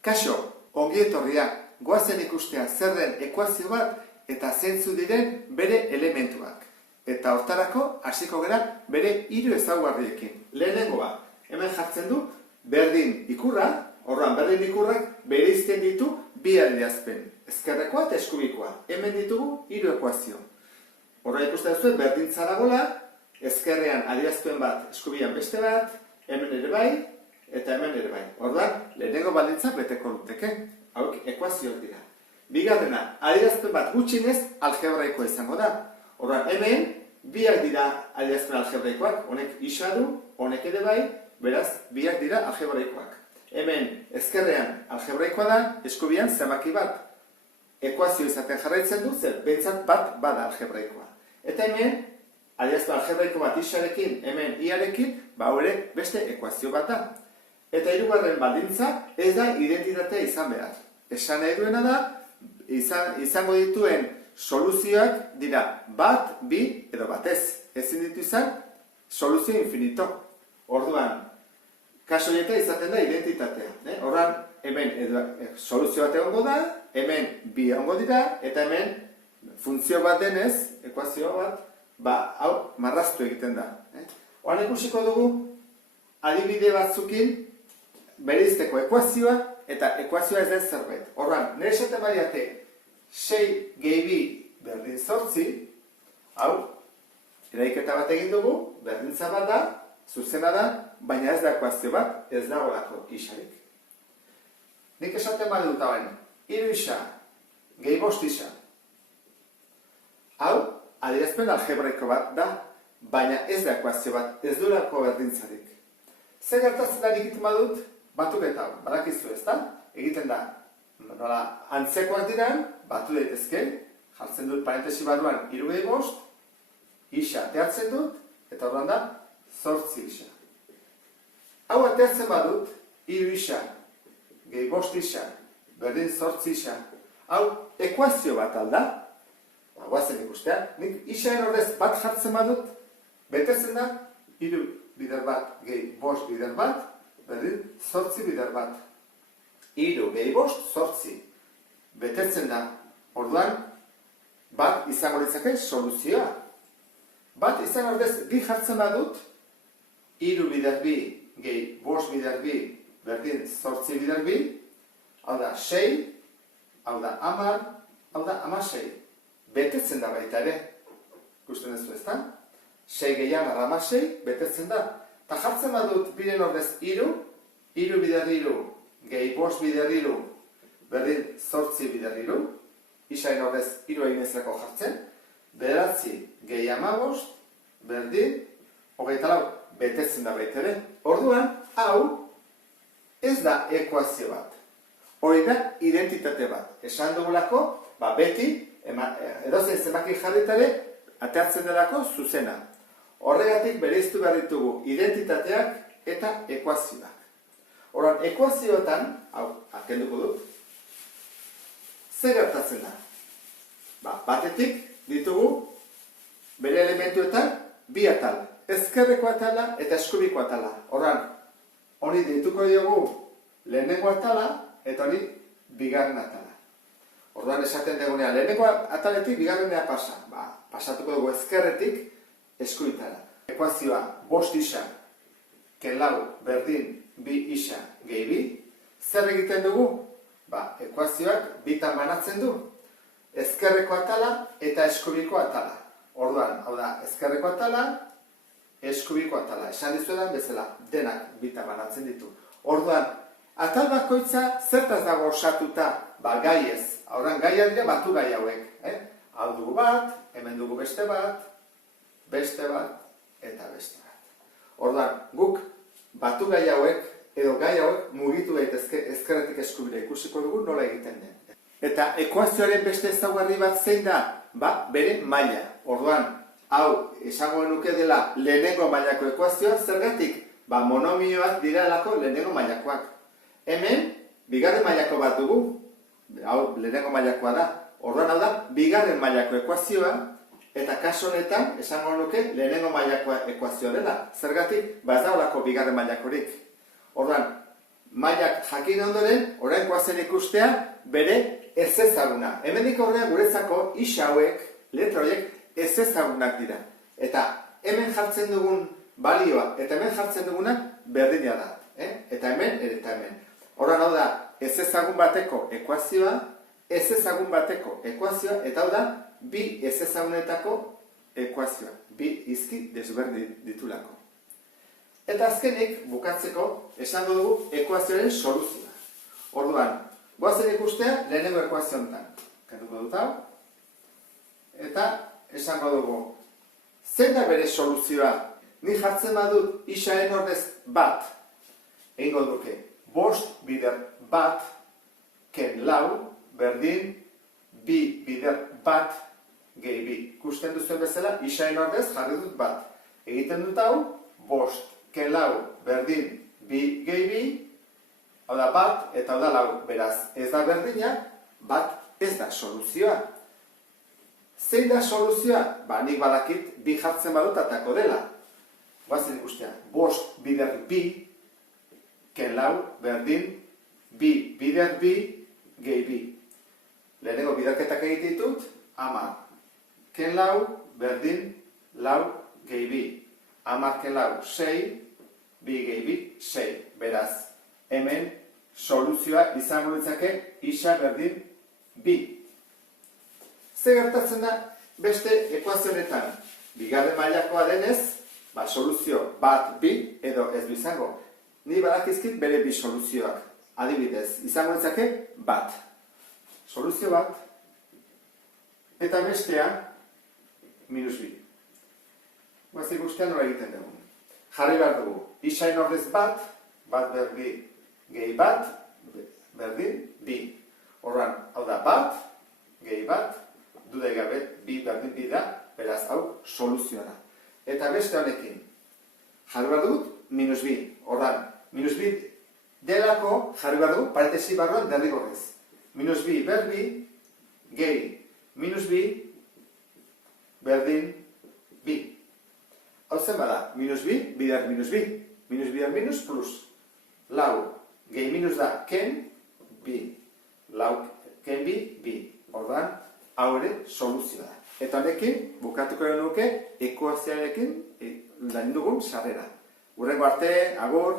Kaixo, ongi etorria, goazen ikustea zer den ekuazio bat eta zeintzu diren bere elementuak. Eta hortarako hasiko gara bere hiru ezaugarriekin. Lehenengoa, hemen jartzen du berdin ikurra, orduan berdin ikurrak bereizten ditu bi adierazpen, ezkerrekoa eta eskubikoa. Hemen ditugu hiru ekuazio. Horra ikusten duzu berdintza dagoela, ezkerrean adierazpen bat, eskubian beste bat, hemen ere bai, eta hemen ere bai. Orduan, lehenengo baldintza beteko duteke. Hauek ekuazioak dira. Bigarrena, adierazpen bat gutxienez algebraikoa izango da. Orduan, hemen biak dira adierazpen algebraikoak, honek isa du, honek ere bai, beraz, biak dira algebraikoak. Hemen ezkerrean algebraikoa da, eskubian zenbaki bat. Ekuazio izaten jarraitzen du, zer behintzat bat bada algebraikoa. Eta hemen, adierazpen algebraiko bat isarekin, hemen iarekin, hori beste ekuazio bat da. Eta hirugarren baldintza ez da identitatea izan behar. Esan nahi duena da, izango dituen soluzioak dira bat, bi edo batez. Ezin ditu izan soluzio infinito. Orduan, kaso honetan izaten da identitatea. Orduan, hemen soluzio bat egongo da, hemen bi egongo dira, eta hemen funtzio bat denez, ekuazio bat, hau marraztu egiten da. Horan ikusiko dugu, adibide batzukin, bereizteko ekuazioa eta ekuazioa ez den zerbait. Orduan, nire esaten badiate 6 gehi 2 berdin 8, hau, eraiketa bat egin dugu, berdintza bat da, zuzena da, baina ez da ekuazio bat, ez dagoelako isarik. Nik esaten badut hauen, 3 isa, gehi 5 isa. Hau, adierazpen algebraiko bat da, baina ez da ekuazio bat, ez duelako berdintzarik. Zer gertatzen da egiten badut? Batuketa, badakizu ez da? Egiten da, nola, antzekoak diran, batu daitezke, jartzen dut parentesi baduan 3 gehi 5, isa ateatzen dut, eta horren da, 8 isa. Hau ateatzen badut, 3 isa, gehi 5 isa, berdin 8 isa. Hau, ekuazio bat alda, guazen ikustea, nik isaen ordez bat jartzen badut, betetzen da, 3 bider bat, gehi 5 bider bat, berdin, 8 bider bat. 3 gehi 5, 8. Betetzen da. Orduan, bat izango litzake soluzioa. Bat izan ordez, bi jartzen badut, 3 bider 2, gehi 5 bider 2, berdin, 8 bider 2, hau da 6, hau da 10, hau da 16. Betetzen da baita ere. Gusten ez du ez da? 6 gehi 10, 16, betetzen da. Eta jartzen badut biren ordez 3 bider 3, gehi 5 bider 3, berdin 8 bider 3, isain ordez 3 eginezako jartzen, 9 gehi 15, berdin, 24, betetzen da baita ere. Orduan, hau ez da ekuazio bat. Hori da identitate bat. Esan dugulako, beti, edozein zenbaki jarritare, ateatzen delako zuzena. Horregatik bereiztu behar ditugu identitateak eta ekuazioak. Orduan, ekuazioetan, hau, arkenduko dut, zer gertatzen da? Batetik ditugu bere elementuetan bi atal, ezkerreko atala eta eskubiko atala. Orduan, honi dituko diogu lehenengo atala eta honi bigarren atala. Orduan esaten dugunean, lehenengo ataletik bigarrenea pasa. Pasatuko dugu ezkerretik eskuitara. Ekuazioa 5 isa, kelau, berdin, 2 isa, gehi 2. Zer egiten dugu? Ekuazioak bitan banatzen du. Ezkerreko atala eta eskubiko atala. Orduan, hau da, ezkerreko atala, eskubiko atala. Esan dizuetan bezala, denak bitan banatzen ditu. Orduan, atal bakoitza zertaz dago osatuta? Gaiez. Orduan, gaia dira batu gai hauek. Hau dugu bat, hemen dugu beste bat, eta beste bat. Orduan, guk batu gai hauek, edo gai hauek mugitu daitezke ezkerretik eskubira ikusiko dugu nola egiten den. Eta ekuazioaren beste ezaugarri bat zein da? Bere maila. Orduan, hau esango nuke dela lehenengo mailako ekuazioa, zergatik? Monomioak direlako lehenengo mailakoak. Hemen, bigarren mailako bat dugu, hau lehenengo mailakoa da. Orduan, hau da, bigarren mailako ekuazioa, eta kaso honetan, esango nuke, lehenengo mailako ekuazioa dela. Zergatik, ez dagoelako bigarren mailakorik. Orduan, mailak jakin ondoren, orain goazen ikustea bere ezezaguna. Hemendik aurrera guretzako isa hauek, letra horiek ezezagunak dira. Eta hemen jartzen dugun balioa eta hemen jartzen duguna berdina da. Eta hemen, eta hemen. Horren hau da, ezezagun bateko ekuazioa, ezezagun bateko ekuazioa, eta hau da, bi ezezagunetako ekuazioa. Bi izki desberdin ditulako. Eta azkenik, bukatzeko, esango dugu ekuazioaren soluzioa. Orduan, goazen ikustea lehenengo ekuazio honetan. Kenduko dut hau. Eta esango dugu, zein da bere soluzioa? Ni jartzen badut isaren ordez bat, egingo duke, 5 bider bat, ken lau, berdin, 2 bider bat, gehi bi. Ikusten duzuen bezala, isaren ordez jarri dut bat. Egiten dut hau, 5, ken lau, berdin, 2 gehi bi, hau da bat, eta hau da lau. Beraz, ez da berdina, bat ez da soluzioa. Zein da soluzioa? Nik badakit, bi jartzen badut atako dela. Goazen ikustea, 5 bider bi, ken lau, berdin, 2 bider bi, gehi bi. Lehenengo biderketak egite ditut, 10. Ken lau, berdin, lau, gehi bi. 10 ken lau, 6, 2 gehi bi, 6. Beraz, hemen soluzioa izango litzake isa berdin bi. Ze gertatzen da beste ekuazionetan? Bigarren mailakoa denez, soluzio bat, bi, edo ez du izango. Ni badakizkit bere bi soluzioak. Adibidez, izango litzake bat. Soluzio bat, eta bestea, minus bi. Guaz ikustean nola egiten dugu. Jarri behar dugu, isain ordez bat, bat berdi gehi bat, berdin, bi. Horran, hau da bat, gehi bat, dudai gabe, bi berdin bi da, beraz hau soluzioa da. Eta beste honekin, jarri behar dugut, minus bi. Horran, minus bi delako jarri behar dugu, parentesi barruan derrigorrez. Minus bi berbi, gehi, minus bi, berdin, bi. Hau zen bada, minus bi, bider minus bi. Minus bider minus plus. Lau, gehi minus da, ken, bi. Lau, ken bi, bi. Ordan, hau ere soluzioa da. Eta honekin, bukatuko nuke, ekuazioarekin, lan dugun sarrera. Hurrengo arte, agur!